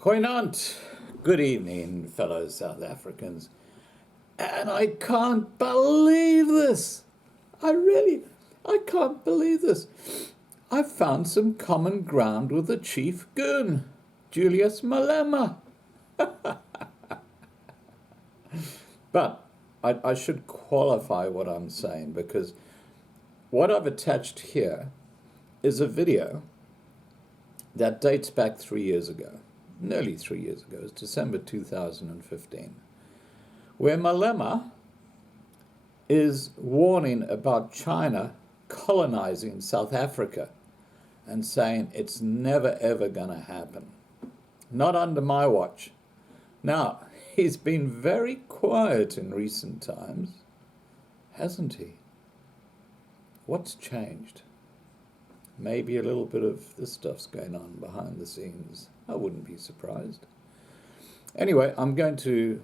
Goeienaand. Good evening, fellow South Africans. And I can't believe this. I can't believe this. I've found some common ground with the chief goon, Julius Malema. But I should qualify what I'm saying, because what I've attached here is a video that dates back 3 years ago. Nearly 3 years ago, it's December 2015, where Malema is warning about China colonizing South Africa and saying it's never ever going to happen. Not under my watch. Now, he's been very quiet in recent times, hasn't he? What's changed? Maybe a little bit of this stuff's going on behind the scenes. I wouldn't be surprised. Anyway, I'm going to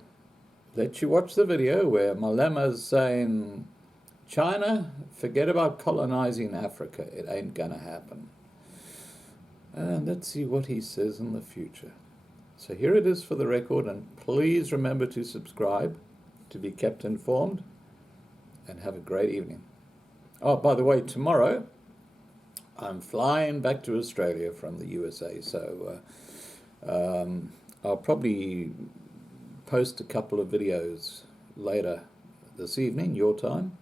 let you watch the video where Malema's saying, China, forget about colonizing Africa. It ain't gonna happen. And let's see what he says in the future. So here it is for the record, and please remember to subscribe to be kept informed, and have a great evening. Oh, by the way, tomorrow I'm flying back to Australia from the USA, so I'll probably post a couple of videos later this evening, your time,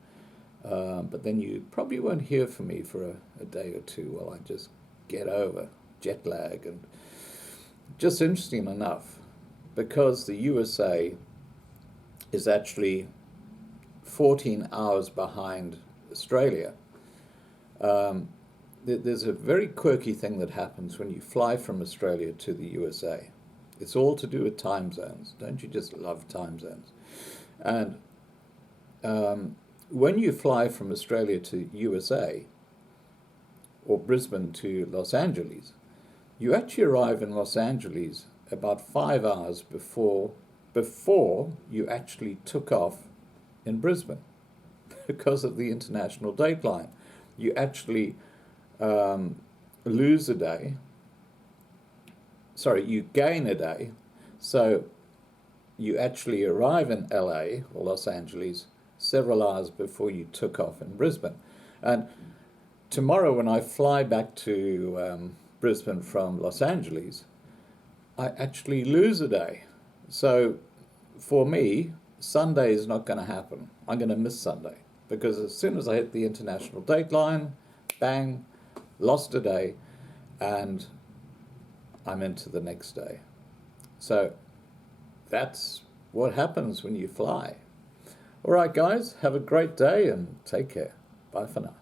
but then you probably won't hear from me for a day or two while I just get over jet lag. And just interesting enough, because the USA is actually 14 hours behind Australia, there's a very quirky thing that happens when you fly from Australia to the USA. It's all to do with time zones. Don't you just love time zones? And when you fly from Australia to USA, or Brisbane to Los Angeles, you actually arrive in Los Angeles about 5 hours before you actually took off in Brisbane, because of the international dateline. You actually lose a day. Sorry, you gain a day. So you actually arrive in LA or Los Angeles several hours before you took off in Brisbane. And tomorrow when I fly back to Brisbane from Los Angeles, I actually lose a day. So for me, Sunday is not going to happen. I'm going to miss Sunday, because as soon as I hit the international dateline, bang, lost a day, and I'm into the next day. So that's what happens when you fly. All right, guys, have a great day and take care. Bye for now.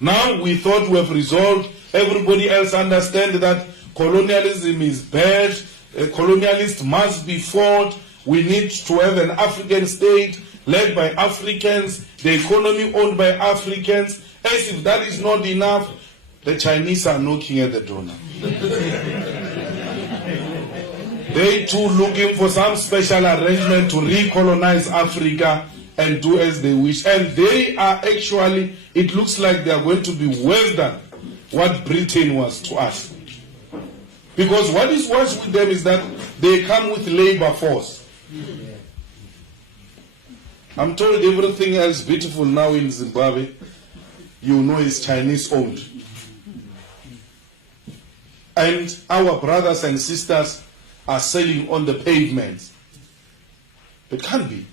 Now we thought we have resolved. Everybody else understand that colonialism is bad. A colonialist must be fought. We need to have an African state led by Africans, the economy owned by Africans. As if that is not enough, the Chinese are knocking at the door now. They too looking for some special arrangement to recolonize Africa and do as they wish. And they are actually, it looks like they are going to be worse than what Britain was to us. Because what is worse with them is that they come with labor force. I'm told everything else beautiful now in Zimbabwe, you know, is Chinese owned. And our brothers and sisters are selling on the pavements. It can't be.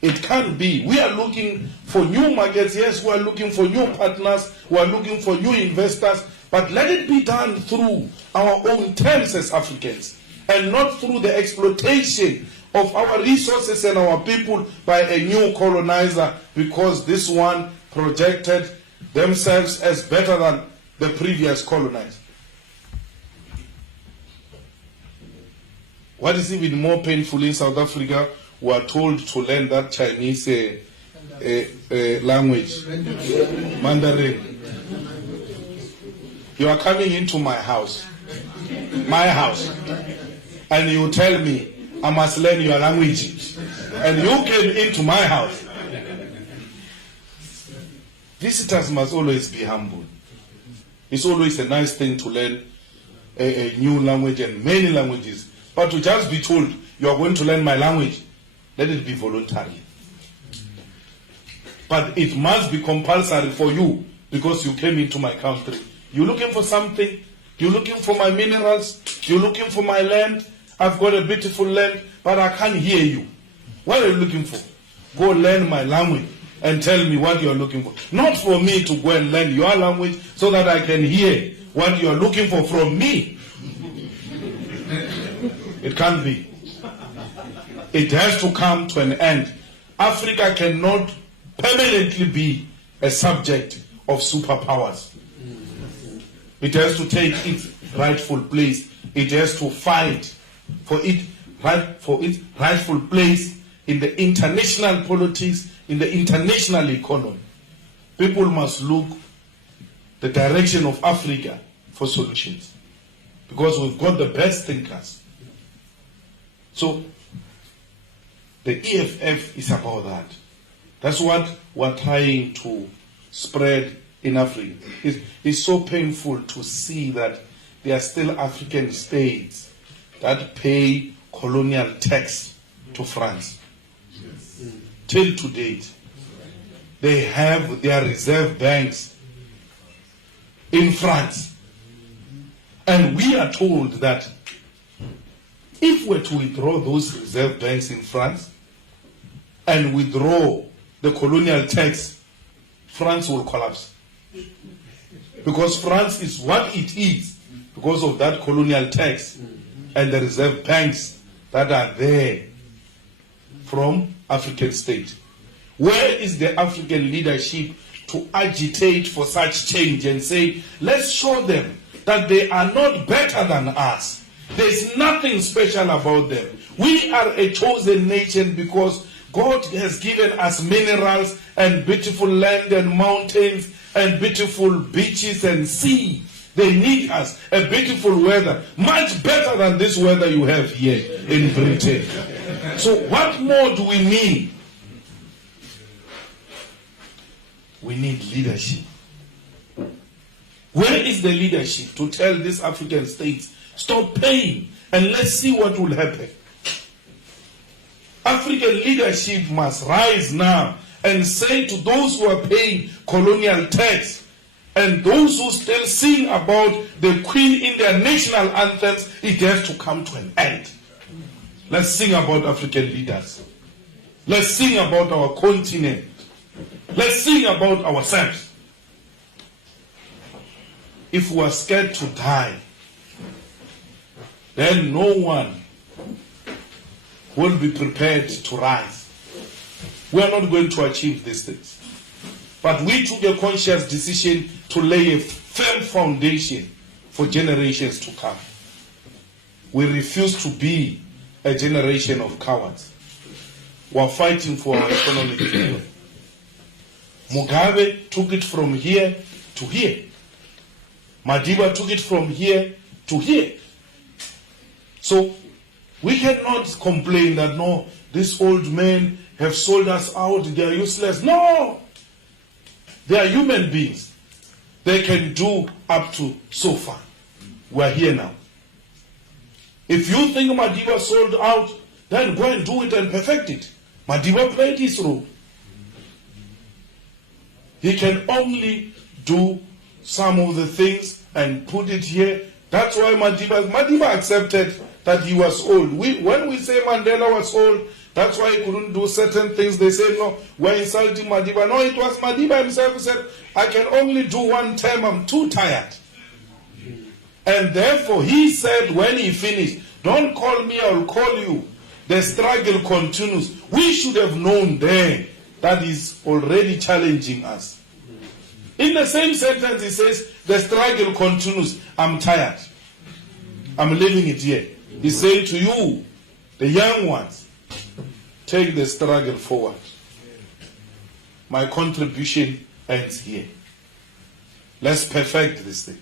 It can't be. We are looking for new markets. Yes, we are looking for new partners. We are looking for new investors. But let it be done through our own terms as Africans, and not through the exploitation of our resources and our people by a new colonizer, because this one projected themselves as better than the previous colonizer. What is even more painful in South Africa, we are told to learn that Chinese language, Mandarin. You are coming into my house, and you tell me I must learn your language, and you came into my house. Visitors must always be humble. It's always a nice thing to learn a new language and many languages. But to just be told, you are going to learn my language, let it be voluntary. But it must be compulsory for you because you came into my country. You're looking for something, you're looking for my minerals, you're looking for my land. I've got a beautiful land, but I can't hear you. What are you looking for? Go learn my language and tell me what you are looking for. Not for me to go and learn your language so that I can hear what you are looking for from me. It can't be. It has to come to an end. Africa cannot permanently be a subject of superpowers. It has to take its rightful place. It has to fight for its rightful place in the international politics, in the international economy. People must look the direction of Africa for solutions because we've got the best thinkers. So the EFF is about that. That's what we're trying to spread in Africa. It's so painful to see that there are still African states that pay colonial tax to France. Till to date, they have their reserve banks in France. And we are told that if we're to withdraw those reserve banks in France and withdraw the colonial tax, France will collapse. Because France is what it is because of that colonial tax and the reserve banks that are there from African states. Where is the African leadership to agitate for such change and say, let's show them that they are not better than us. There's nothing special about them. We are a chosen nation because God has given us minerals and beautiful land and mountains and beautiful beaches and sea. They need us, a beautiful weather, much better than this weather you have here in Britain. So what more do we need? We need leadership. Where is the leadership to tell these African states, stop paying and let's see what will happen? African leadership must rise now and say to those who are paying colonial tax and those who still sing about the Queen in their national anthems, it has to come to an end. Let's sing about African leaders. Let's sing about our continent. Let's sing about ourselves. If we are scared to die, then no one will be prepared to rise. We are not going to achieve these things. But we took a conscious decision to lay a firm foundation for generations to come. We refuse to be a generation of cowards. We are fighting for our economic freedom. Mugabe took it from here to here. Madiba took it from here to here. So we cannot complain that no, these old men have sold us out, they are useless. No! They are human beings. They can do up to so far. We are here now. If you think Madiba sold out, then go and do it and perfect it. Madiba played his role. He can only do some of the things and put it here. That's why Madiba accepted that he was old. When we say Mandela was old, that's why he couldn't do certain things. They say, no, we're insulting Madiba. No, it was Madiba himself who said, I can only do one term, I'm too tired. And therefore, he said when he finished, don't call me, I'll call you. The struggle continues. We should have known then that is already challenging us. In the same sentence, he says, the struggle continues. I'm tired. I'm leaving it here. He's saying to you, the young ones, take the struggle forward. My contribution ends here. Let's perfect this thing.